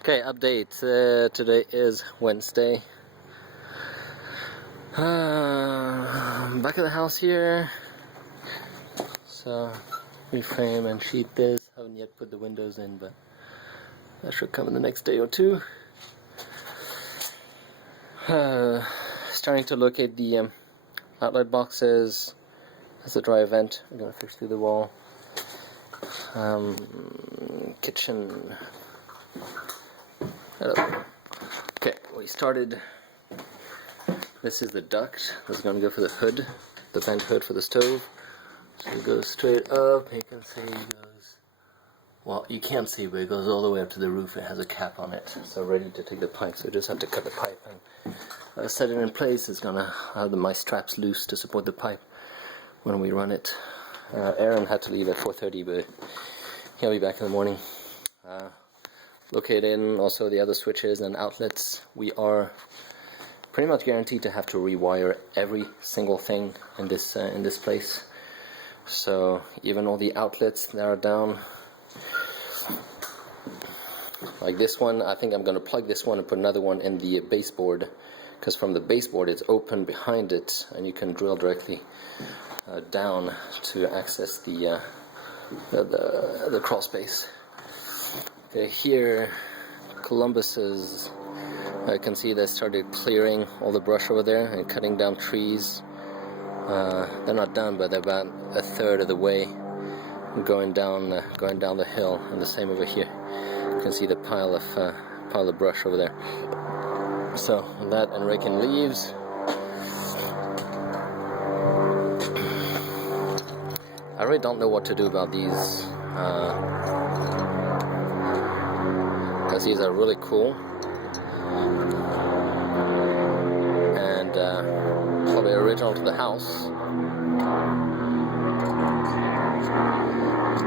Okay, update. Today is Wednesday. Back at the house here. So, reframe and sheet this. Haven't yet put the windows in, but that should come in the next day or two. Starting to locate the outlet boxes. That's a dry vent. I'm gonna fish through the wall. Kitchen. Okay, we started. This is the duct. This is going to go for the hood, the vent hood for the stove. So it goes straight up. You can see it goes. Well, you can't see, but it goes all the way up to the roof. It has a cap on it, so ready to take the pipe. So we just have to cut the pipe and set it in place. It's gonna have my straps loose to support the pipe when we run it. Aaron had to leave at 4:30, but he'll be back in the morning. Locate in also the other switches and outlets. We are pretty much guaranteed to have to rewire every single thing in this place. So even all the outlets that are down, like this one, I think I'm going to plug this one and put another one in the baseboard, because from the baseboard it's open behind it and you can drill directly down to access the crawl space. Okay, here Columbus's, I can see they started clearing all the brush over there and cutting down trees. They're not done, but they're about a third of the way going down the hill. And the same over here. You can see the pile of brush over there. So that and raking leaves. I really don't know what to do about these. Because these are really cool. And probably original to the house.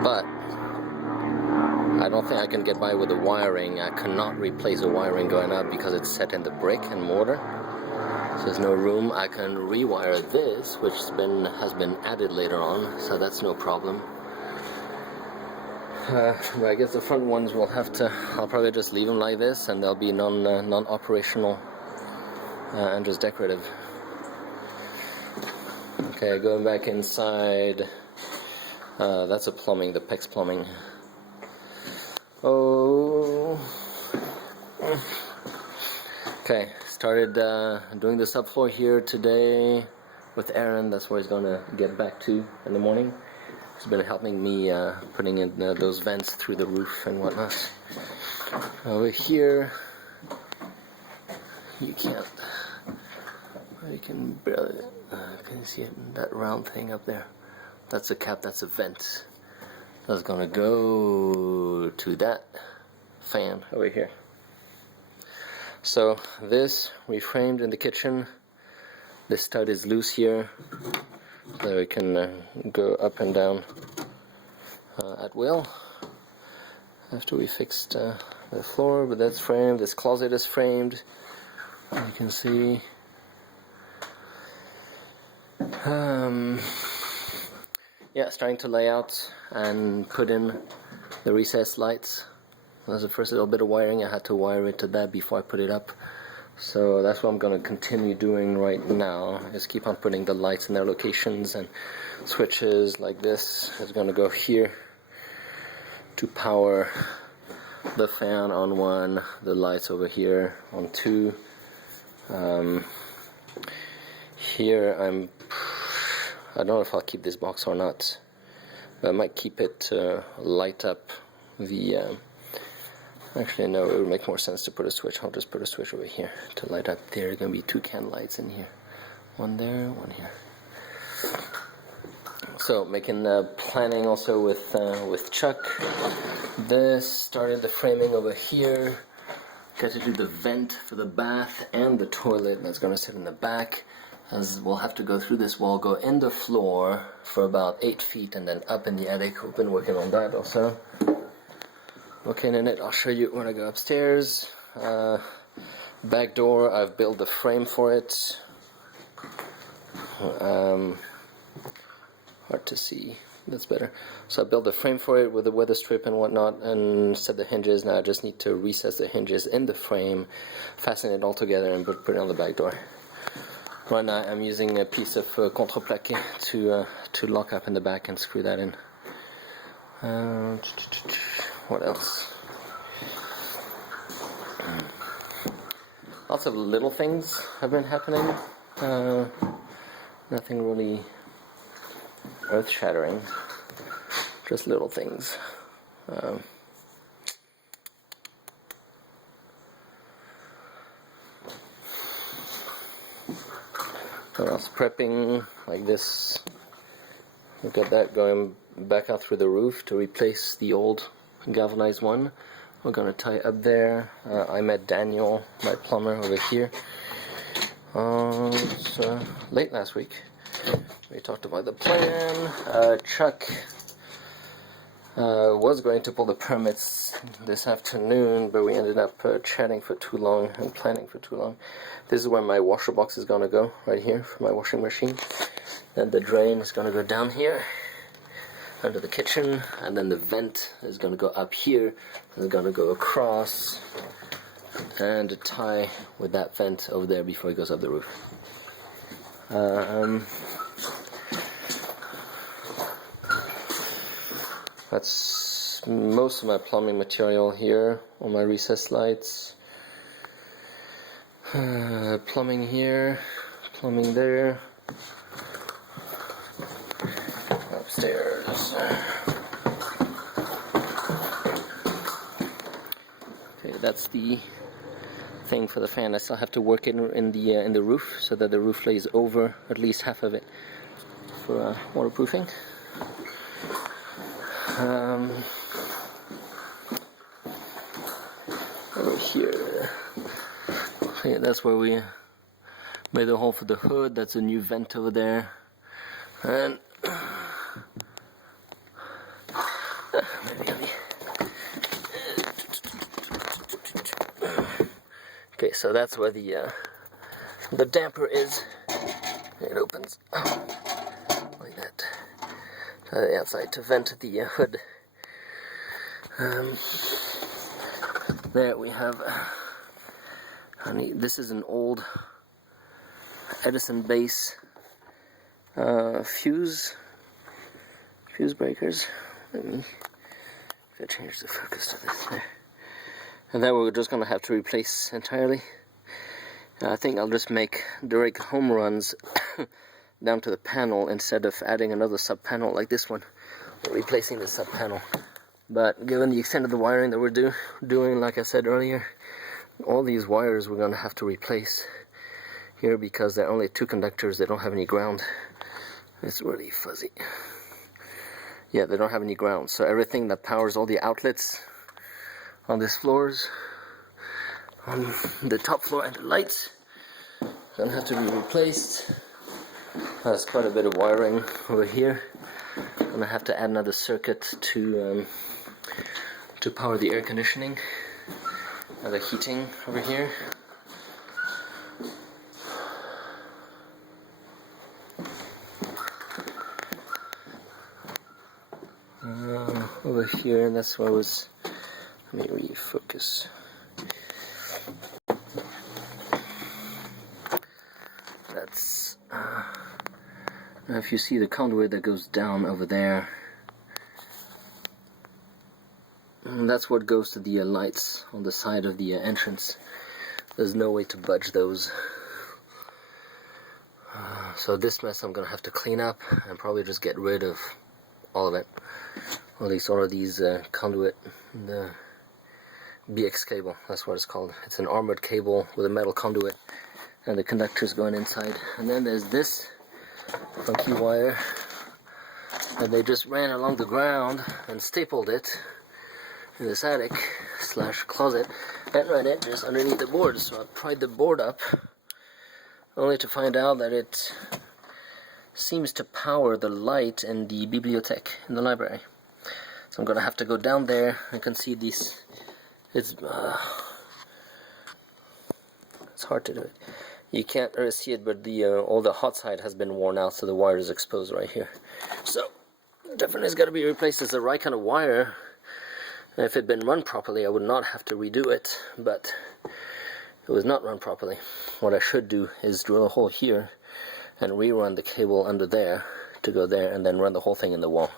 But I don't think I can get by with the wiring. I cannot replace the wiring going up because it's set in the brick and mortar. So there's no room. I can rewire this, which has been added later on, so that's no problem. But I guess the front ones will have to. I'll probably just leave them like this, and they'll be non-operational and just decorative. Okay, going back inside. That's the plumbing, the PEX plumbing. Oh. Okay, started doing the subfloor here today with Aaron. That's where he's gonna get back to in the morning. He's been helping me putting in those vents through the roof and whatnot. Over here, you can barely can you see it, that round thing up there. That's a cap. That's a vent. That's gonna go to that fan over here. So this reframed in the kitchen. This stud is loose here, so we can go up and down at will after we fixed the floor. But that's framed. This closet is framed. You can see. Yeah, starting to lay out and put in the recessed lights. That's the first little bit of wiring. I had to wire it to that before I put it up. So that's what I'm going to continue doing right now, is keep on putting the lights in their locations, and switches like this is going to go here to power the fan on one, the lights over here on two. Here I don't know if I'll keep this box or not, but I might keep it to light up the actually no, it would make more sense to put a switch. I'll just put a switch over here to light up. There are going to be two can lights in here. One there, one here. So making planning also with Chuck. This started the framing over here. Got to do the vent for the bath and the toilet that's going to sit in the back. As we'll have to go through this wall, go in the floor for about 8 feet, and then up in the attic. We've been working on that also. Looking in it, I'll show you when I go upstairs. Back door, I've built the frame for it. Hard to see, that's better. So I built a frame for it with a weather strip and whatnot, and set the hinges. Now I just need to recess the hinges in the frame, fasten it all together, and put it on the back door. Right now I'm using a piece of contreplaqué to lock up in the back and screw that in. What else? Lots of little things have been happening. Nothing really earth-shattering. Just little things. What else? Prepping like this. Look at that, going back out through the roof to replace the old galvanized one. We're gonna tie up there. I met Daniel, my plumber, over here. It's late last week. We talked about the plan. Chuck was going to pull the permits this afternoon, but we ended up chatting for too long and planning for too long. This is where my washer box is gonna go, right here, for my washing machine. Then the drain is gonna go down here, under the kitchen, and then the vent is gonna go up here, and it's gonna go across, and tie with that vent over there before it goes up the roof. That's most of my plumbing material here on my recessed lights. Plumbing here, plumbing there, upstairs. Okay, that's the thing for the fan. I still have to work it in the roof so that the roof lays over at least half of it for waterproofing. Over here, okay, that's where we made the hole for the hood. That's a new vent over there, and okay, so that's where the damper is. It opens like that to the outside to vent the hood. There we have. This is an old Edison base fuse breakers. Let me change the focus to this there. And that we're just gonna have to replace entirely. I think I'll just make direct home runs down to the panel instead of adding another sub panel like this one, or replacing the sub panel. But given the extent of the wiring that we're doing, like I said earlier, all these wires we're gonna have to replace here because they're only 2 conductors. They don't have any ground. It's really fuzzy. Yeah, they don't have any ground. So everything that powers all the outlets on these floors, on the top floor, and the lights, gonna have to be replaced. There's quite a bit of wiring over here. Gonna have to add another circuit to power the air conditioning and the heating over here. Over here, and that's where I was. Let me refocus. That's now if you see the conduit that goes down over there, that's what goes to the lights on the side of the entrance. There's no way to budge those. So this mess I'm gonna have to clean up and probably just get rid of all of it. Or at least all of these conduit, the BX cable, that's what it's called. It's an armored cable with a metal conduit and the conductors going inside. And then there's this funky wire that they just ran along the ground and stapled it in this attic / closet and ran it just underneath the board. So I pried the board up only to find out that it seems to power the light in the bibliothèque in the library. So I'm gonna have to go down there. You can see these. It's hard to do it. You can't really see it, but all the hot side has been worn out, so the wire is exposed right here. So definitely has got to be replaced. It's the right kind of wire. And if it had been run properly, I would not have to redo it, but it was not run properly. What I should do is drill a hole here and rerun the cable under there to go there, and then run the whole thing in the wall.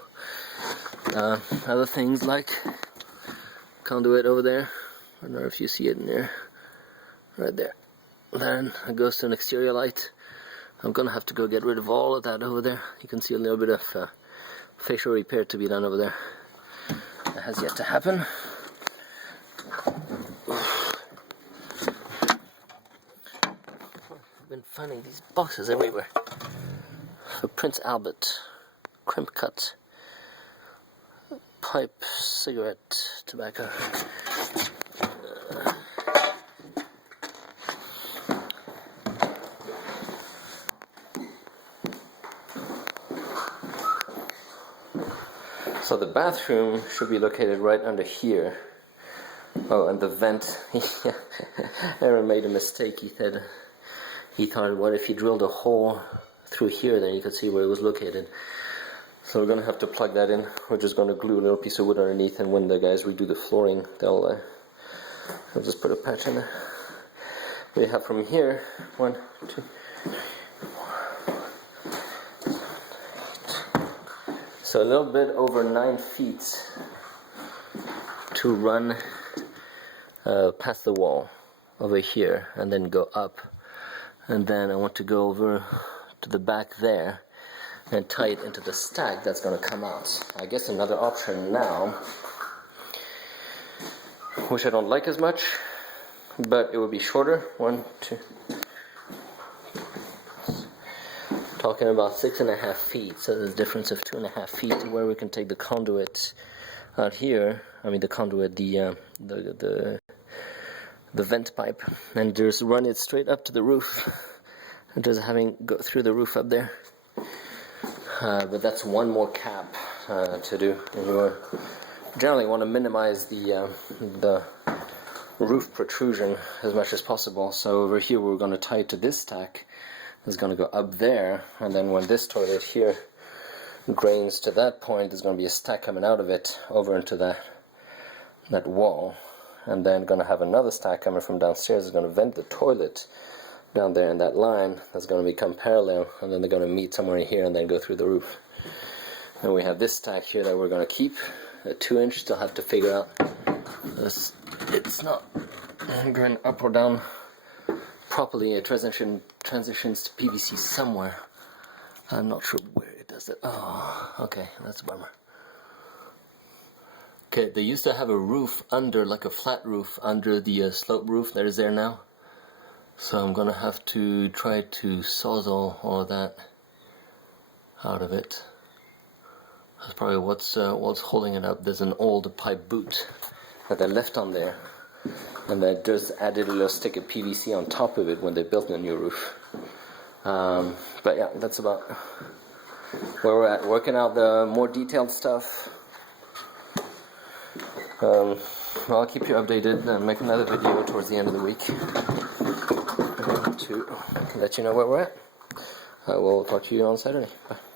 Other things like conduit over there. I don't know if you see it in there, right there. Then it goes to an exterior light. I'm gonna have to go get rid of all of that over there. You can see a little bit of facial repair to be done over there. That has yet to happen. I've been finding these boxes everywhere. For Prince Albert, crimp cut, pipe, cigarette, tobacco. So the bathroom should be located right under here. Oh, and the vent. Aaron made a mistake. He thought, what if he drilled a hole through here, then you could see where it was located. So we're going to have to plug that in. We're just going to glue a little piece of wood underneath, and when the guys redo the flooring, they'll just put a patch in there. We have from here 1, 2, 4. So a little bit over 9 feet to run past the wall over here and then go up, and then I want to go over to the back there and tie it into the stack that's going to come out. I guess another option now, which I don't like as much, but it would be shorter. 1, 2. Talking about 6.5 feet, so there's a difference of 2.5 feet to where we can take the conduit out here. I mean the conduit, the vent pipe, and just run it straight up to the roof, and just having go through the roof up there. But that's one more cap to do. And you generally want to minimize the roof protrusion as much as possible. So over here we're going to tie it to this stack. It's going to go up there, and then when this toilet here drains to that point, there's going to be a stack coming out of it over into that wall, and then going to have another stack coming from downstairs. It's going to vent the toilet down there in that line. That's going to become parallel, and then they're going to meet somewhere in here and then go through the roof. And we have this stack here that we're going to keep at 2-inch. Still have to figure out it's not going up or down properly. It transitions to PVC somewhere. I'm not sure where it does it. Oh, okay, that's a bummer. Okay, they used to have a roof under, like a flat roof under the slope roof that is there now. So I'm gonna have to try to sawzall all of that out of it. That's probably what's holding it up. There's an old pipe boot that they left on there, and they just added a little stick of PVC on top of it when they built the new roof. But yeah, that's about where we're at. Working out the more detailed stuff. Well, I'll keep you updated and make another video towards the end of the week to let you know where we're at. I will talk to you on Saturday. Bye.